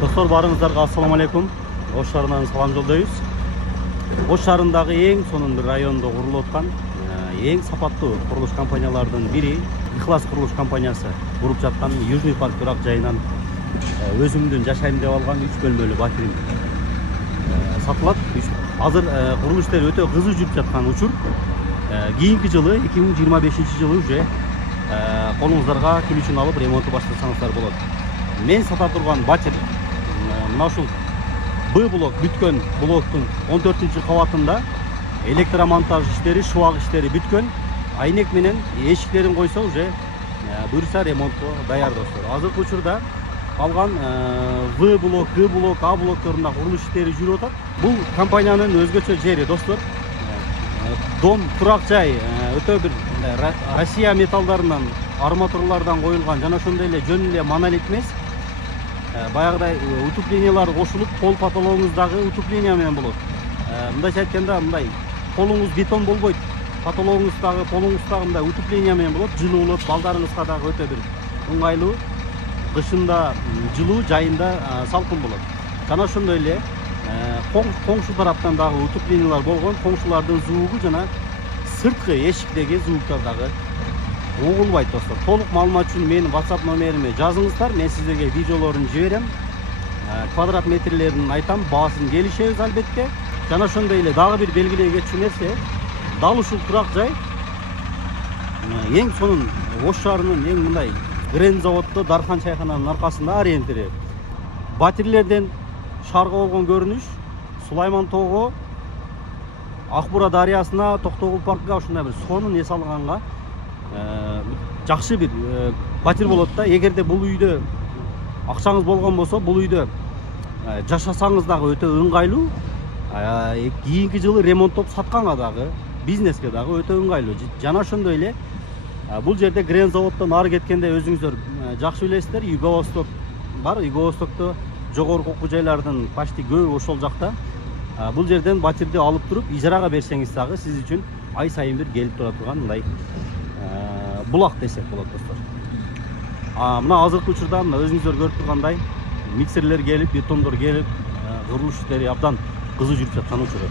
Достор, барыңыздарга ассаламу алейкум. Ош шаарынан салам жолдойбуз. Ош шаарындагы эң сонун бир райондо курулуп аткан эң сапаттуу курулуш компаниялардын бири Ихлас курулуш компаниясы куруп жаткан Южный парк турак жайынан өзүмдүн жашайм деп алган 3 бөлмөлүү батирим сатылат. Азыр курулуш иштери өтө кызуу жүрүп жаткан учур. Кийинки жылы 2025-жылы уже колуңуздарга келүүчүн алып ремонту баштасаңыздар болот. Мен сата турган батир мына ушул Б блок бүткөн блоктун 14-кабатында электромонтаж иштери, шубак иштери бүткөн. Айнек менен эшиктерин койсо уже буюрса ремонтко даяр достор. Азыркы учурда калган В блок, Г блок, А блокторунда курулуш иштери жүрүп атат. Бул компаниянын өзгөчө жери достор. Дом турак жай өтө бир Россия металлдарынан, арматуралардан коюлган, жана ошондой эле жөн эле монолит эмес. Баягыдай утеплениялар кошулуп, пол потологуңуздагы утепление менен болот. Мындайча айтканда, мындай полуңуз бетон болбойт. Потологуңуздагы, полуңуздагы мындай утепление менен болот. Жылуу болот, балдарыңызга дагы өтө бир ыңгайлуу. Кышында жылуу, жайында салкын болот. Жана ошондой эле коңшу тараптан дагы утеплениялар болгон, коңшулардын звугу жана сырткы эшиктеги звуктар дагы угулбайт достор. Толук маалымат үчүн менин WhatsApp номериме жазыңыздар. Мен сиздерге видеолорун жиберем. Квадрат метрлерин айтам, баасын келишебиз албетте. Жана ошондой эле дагы бир белгилей кетчү нерсе, дал ушул турак жай эң сонун Ош шаарынын эң мындай Грен заводдо дархан чайкананын аркасында ориентири. Батирлерден шаарга болгон көрүнүш, Сулайман тоого, Акбура дарыясына, Токтогул паркка ушундай бир сонун эс алганга жакшы бир батир болот да. Эгерде бул үйдө акчаңыз болгон болсо, бул үйдө жашасаңыз дагы өтө ыңгайлуу. Кийинки жылы ремонттоп сатканга дагы, бизнеске дагы өтө ыңгайлуу. Жана ошондой эле бул жерде Грен заводдон ары кеткенде өзүңүздөр жакшы билесиздер, Юго-Восток бар. Юго-Востокто жогорку окуу жайлардын почти көбү ошол жакта. Бул жерден батирди алып туруп ижарага берсеңиз дагы сиз үчүн ай сайын бир келип тура турган мындай булак десек болот достор. Мына азыркы учурда мына өзүңүздөр көрүп тургандай миксерлер келип, бетондор келип, курулуш иштери абдан кызуу жүрүп жаткан учуру.